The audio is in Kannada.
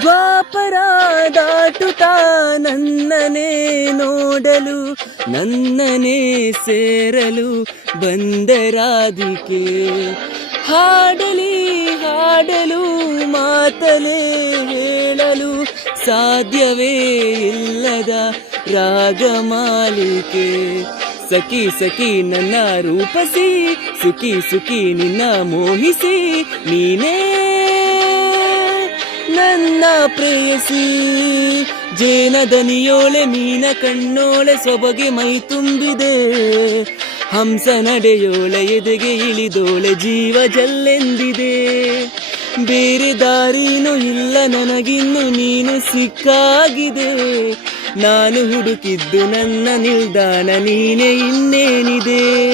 ದ್ವಾಪರ ದಾಟುತ್ತಾ ನನ್ನನೇ ನೋಡಲು ನನ್ನನೇ ಸೇರಲು ಬಂದರಾಧಿಕೆ. ಹಾಡಲಿ ಹಾಡಲು ಮಾತಲೇ ಹೇಳಲು ಸಾಧ್ಯವೇ ಇಲ್ಲದ ರಾಗಮಾಲಿಕೆ. ಸಖಿ ಸಖಿ ನನ್ನ ರೂಪಸಿ, ಸುಖಿ ಸುಖಿ ನಿನ್ನ ಮೋಹಿಸಿ, ನೀನೇ ನನ್ನ ಪ್ರೇಯಸಿ. ಜೇನದನಿಯೋಳೆ ಮೀನ ಕಣ್ಣೋಳೆ ಸೊಬಗೆ ಮೈ ತುಂಬಿದೆ. ಹಂಸ ನಡೆಯೋಳೆ ಎದೆಗೆ ಇಳಿದೋಳೆ ಜೀವ ಜಲ್ಲೆಂದಿದೆ. ಬೇರೆ ದಾರಿನೂ ಇಲ್ಲ ನನಗಿನ್ನು ನೀನು ಸಿಕ್ಕಾಗಿದೆ. ನಾನು ಹುಡುಕಿದ್ದು ನನ್ನ ನಿಲ್ದಾಣ ನೀನೇ ಇನ್ನೇನಿದೆ.